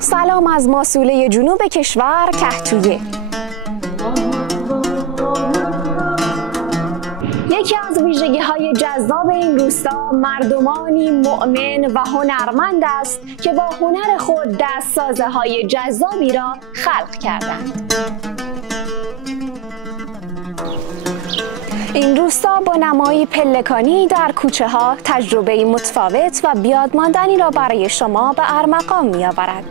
سلام از ماسوله جنوب کشور کهتویه. یکی از ویژگی‌های جذاب این روستا مردمانی مؤمن و هنرمند است که با هنر خود دستسازه‌های جذابی را خلق کردند. این روستا با نمایی پلکانی در کوچه ها تجربه متفاوت و بیادماندنی را برای شما به ارمغان می‌آورد.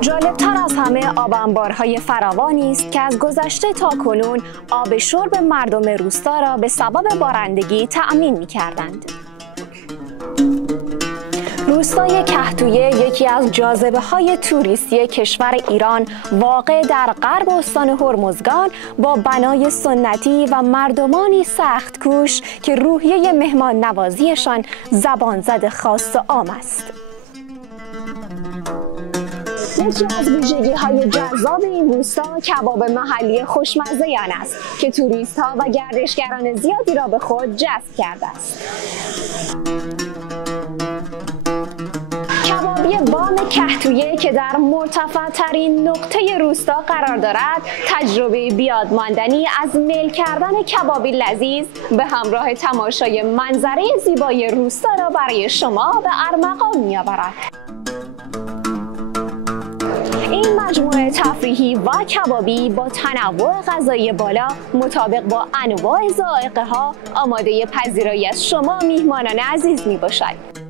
جالبتر از همه آب انبارهای فراوانی است که از گذشته تا کنون آب شرب مردم روستا را به سبب بارندگی تأمین می‌کردند. روستای کهتویه یکی از جاذبه‌های توریستی کشور ایران واقع در غرب استان هرمزگان با بنای سنتی و مردمانی سخت کوش که روحیه مهمان نوازیشان زبان زد خاص و عام است. یکی از ویژگی‌های جذاب این روستا کباب محلی خوشمزه آن است که توریست‌ها و گردشگران زیادی را به خود جذب کرده است. کبابی بام کهتویه که در مرتفع‌ترین نقطه روستا قرار دارد، تجربه بیادماندنی از میل کردن کبابی لذیذ به همراه تماشای منظره زیبای روستا را برای شما به ارمغان می‌آورد. این مجموعه تفریحی و کبابی با تنوع غذایی بالا مطابق با انواع ذائقه‌ها آماده پذیرایی از شما میهمانان عزیز میباشد.